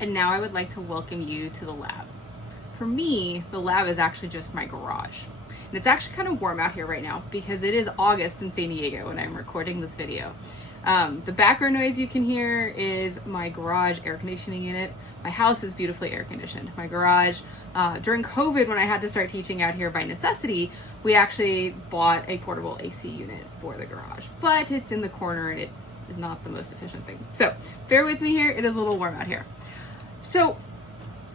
and now I would like to welcome you to the lab. For me, the lab is actually just my garage. And it's actually kind of warm out here right now because it is August in San Diego when I'm recording this video. The background noise you can hear is my garage air conditioning unit. My house is beautifully air conditioned. My garage, during COVID when I had to start teaching out here by necessity, we actually bought a portable AC unit for the garage, but it's in the corner and it is not the most efficient thing. So bear with me here, it is a little warm out here. So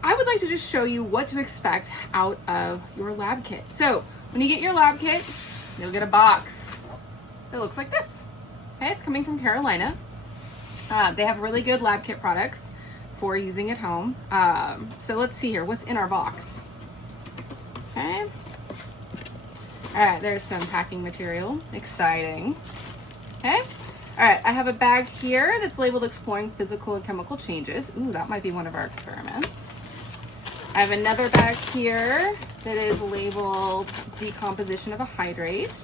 I would like to just show you what to expect out of your lab kit. So when you get your lab kit, you'll get a box that looks like this. Okay, it's coming from Carolina. They have really good lab kit products for using at home. So let's see here, what's in our box? Okay. All right, there's some packing material, exciting. Okay. All right, I have a bag here that's labeled Exploring Physical and Chemical Changes. Ooh, that might be one of our experiments. I have another bag here that is labeled Decomposition of a Hydrate.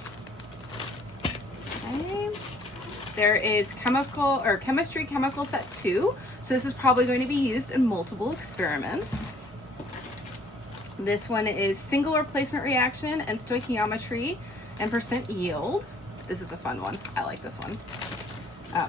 Okay. There is Chemistry Chemical Set 2. So this is probably going to be used in multiple experiments. This one is Single Replacement Reaction and Stoichiometry and Percent Yield. This is a fun one. I like this one.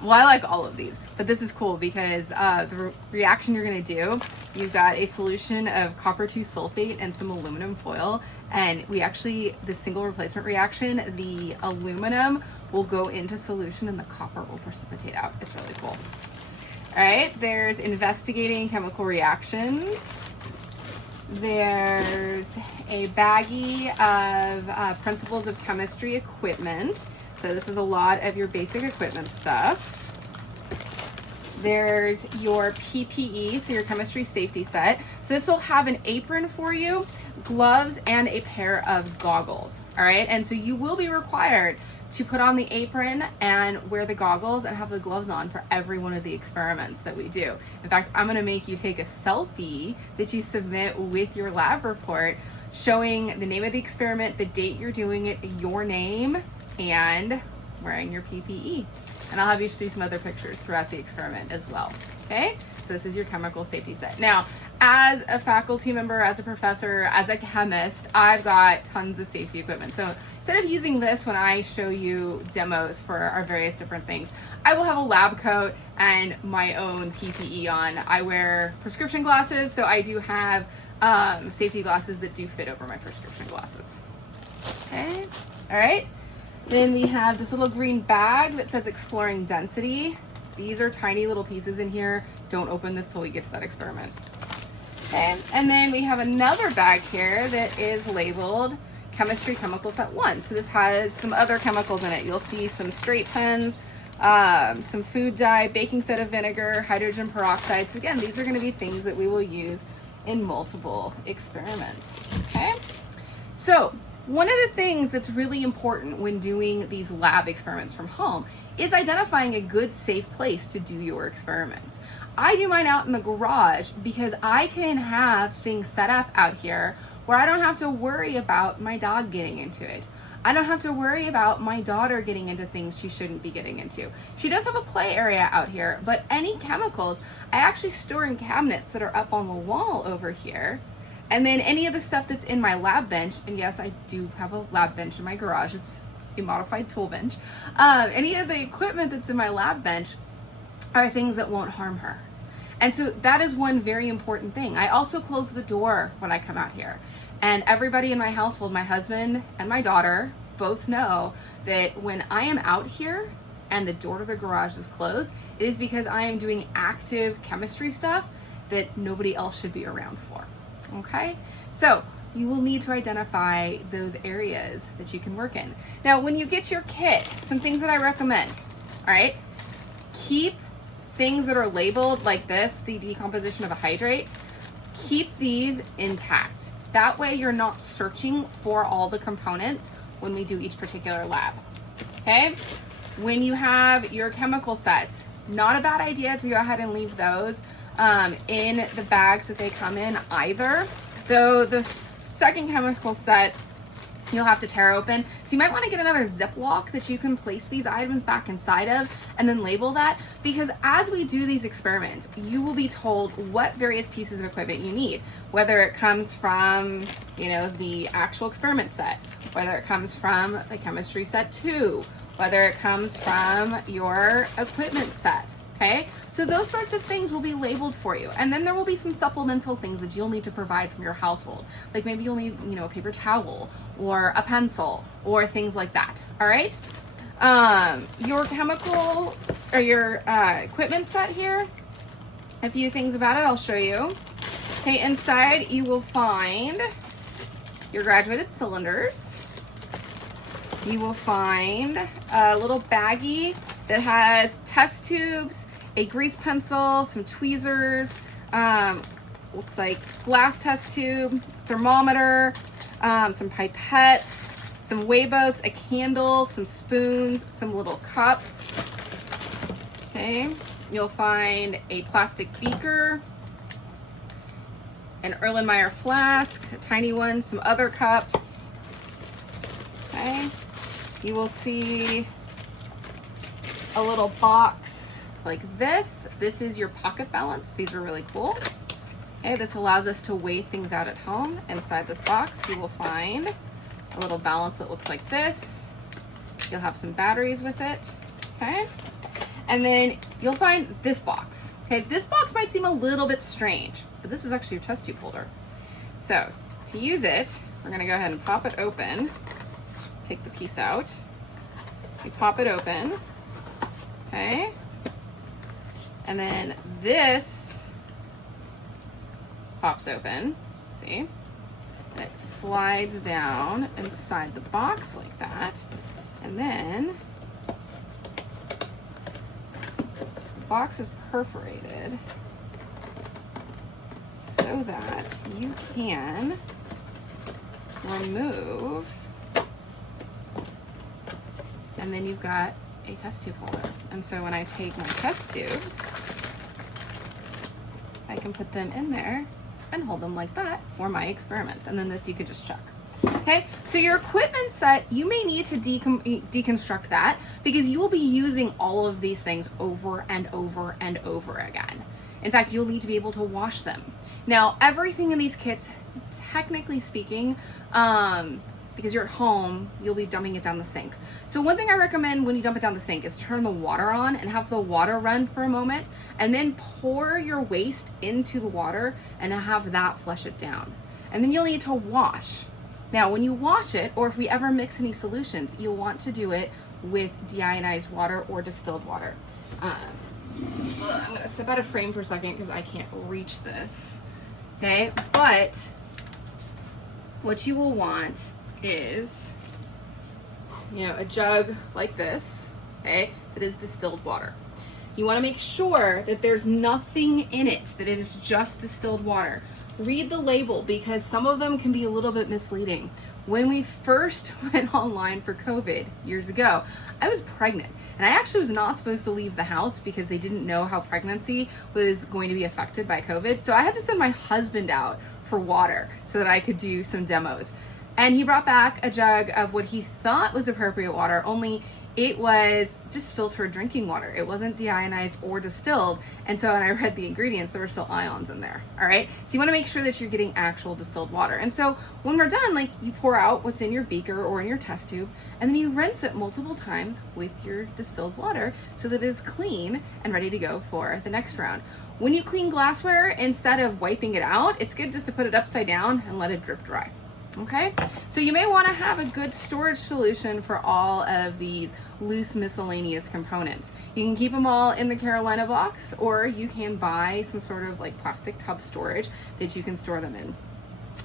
Well, I like all of these, but this is cool because the reaction you're going to do, you've got a solution of copper 2 sulfate and some aluminum foil, and the single replacement reaction, the aluminum will go into solution and the copper will precipitate out. It's really cool. All right, there's Investigating Chemical Reactions. There's a baggie of Principles of Chemistry equipment. So this is a lot of your basic equipment stuff. There's your PPE, so your chemistry safety set. So this will have an apron for you, gloves, and a pair of goggles. All right, and so you will be required to put on the apron and wear the goggles and have the gloves on for every one of the experiments that we do. In fact, I'm gonna make you take a selfie that you submit with your lab report showing the name of the experiment, the date you're doing it, your name, and wearing your PPE. And I'll have you do some other pictures throughout the experiment as well. Okay, so this is your chemical safety set. Now, as a faculty member, as a professor, as a chemist, I've got tons of safety equipment. So instead of using this when I show you demos for our various different things, I will have a lab coat and my own PPE on. I wear prescription glasses, so I do have safety glasses that do fit over my prescription glasses. Okay, all right. Then we have this little green bag that says Exploring Density. These are tiny little pieces in here. Don't open this till we get to that experiment. Okay. And then we have another bag here that is labeled Chemistry Chemical Set 1. So this has some other chemicals in it. You'll see some straight pens, some food dye, baking soda vinegar, hydrogen peroxide. So again, these are going to be things that we will use in multiple experiments. Okay. So one of the things that's really important when doing these lab experiments from home is identifying a good, safe place to do your experiments. I do mine out in the garage because I can have things set up out here where I don't have to worry about my dog getting into it. I don't have to worry about my daughter getting into things she shouldn't be getting into. She does have a play area out here, but any chemicals I actually store in cabinets that are up on the wall over here. And then any of the stuff that's in my lab bench, and yes, I do have a lab bench in my garage. It's a modified tool bench. Any of the equipment that's in my lab bench are things that won't harm her. And so that is one very important thing. I also close the door when I come out here. And everybody in my household, my husband and my daughter, both know that when I am out here and the door to the garage is closed, it is because I am doing active chemistry stuff that nobody else should be around for. Okay, so you will need to identify those areas that you can work in. Now, when you get your kit, some things that I recommend, all right, keep things that are labeled like this, the decomposition of a hydrate, keep these intact. That way you're not searching for all the components when we do each particular lab, okay? When you have your chemical sets, not a bad idea to go ahead and leave those in the bags that they come in either. Though the second chemical set you'll have to tear open. So you might want to get another Ziploc that you can place these items back inside of and then label that, because as we do these experiments, you will be told what various pieces of equipment you need, whether it comes from, the actual experiment set, whether it comes from the chemistry set 2, whether it comes from your equipment set. Okay, so those sorts of things will be labeled for you. And then there will be some supplemental things that you'll need to provide from your household. Like maybe you'll need, a paper towel or a pencil or things like that. All right. Your chemical or your equipment set here, a few things about it, I'll show you. Okay, inside you will find your graduated cylinders. You will find a little baggie that has test tubes, a grease pencil, some tweezers, looks like glass test tube, thermometer, some pipettes, some weigh boats, a candle, some spoons, some little cups. Okay, you'll find a plastic beaker, an Erlenmeyer flask, a tiny one, some other cups. Okay, you will see a little box like this. This is your pocket balance. These are really cool. Okay, this allows us to weigh things out at home. Inside this box, you will find a little balance that looks like this. You'll have some batteries with it. Okay, and then you'll find this box. Okay, this box might seem a little bit strange, but this is actually your test tube holder. So to use it, we're gonna go ahead and pop it open. Take the piece out. You pop it open. Okay, and then this pops open, see? And it slides down inside the box like that. And then the box is perforated so that you can remove, and then you've got a test tube holder. And so when I take my test tubes, I can put them in there and hold them like that for my experiments. And then this you could just check. Okay, so your equipment set, you may need to deconstruct that because you will be using all of these things over and over and over again. In fact, you'll need to be able to wash them. Now, everything in these kits, technically speaking, because you're at home, you'll be dumping it down the sink. So one thing I recommend when you dump it down the sink is turn the water on and have the water run for a moment, and then pour your waste into the water and have that flush it down. And then you'll need to wash. Now, when you wash it, or if we ever mix any solutions, you'll want to do it with deionized water or distilled water. I'm gonna step out of frame for a second because I can't reach this. Okay, but what you will want is, a jug like this, okay, that is distilled water. You want to make sure that there's nothing in it, that it is just distilled water. Read the label because some of them can be a little bit misleading. When we first went online for COVID years ago, I was pregnant and I actually was not supposed to leave the house because they didn't know how pregnancy was going to be affected by COVID. So I had to send my husband out for water so that I could do some demos. And he brought back a jug of what he thought was appropriate water, only it was just filtered drinking water. It wasn't deionized or distilled. And so when I read the ingredients, there were still ions in there. All right. So you want to make sure that you're getting actual distilled water. And so when we're done, you pour out what's in your beaker or in your test tube, and then you rinse it multiple times with your distilled water so that it is clean and ready to go for the next round. When you clean glassware, instead of wiping it out, it's good just to put it upside down and let it drip dry. Okay, so you may want to have a good storage solution for all of these loose miscellaneous components. You can keep them all in the Carolina box, or you can buy some sort of plastic tub storage that you can store them in.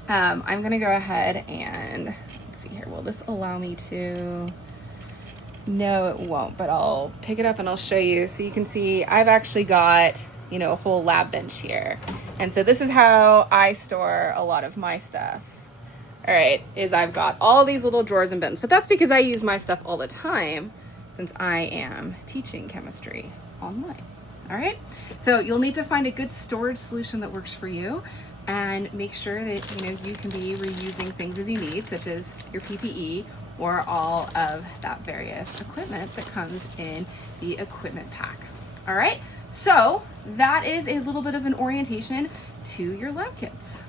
I'm gonna go ahead and let's see here. Will this allow me to? No, it won't, but I'll pick it up and I'll show you. So you can see I've actually got, a whole lab bench here. And so this is how I store a lot of my stuff. All right, is I've got all these little drawers and bins, but that's because I use my stuff all the time since I am teaching chemistry online. All right, so you'll need to find a good storage solution that works for you. and make sure that you can be reusing things as you need, such as your PPE or all of that various equipment that comes in the equipment pack. All right, so that is a little bit of an orientation to your lab kits.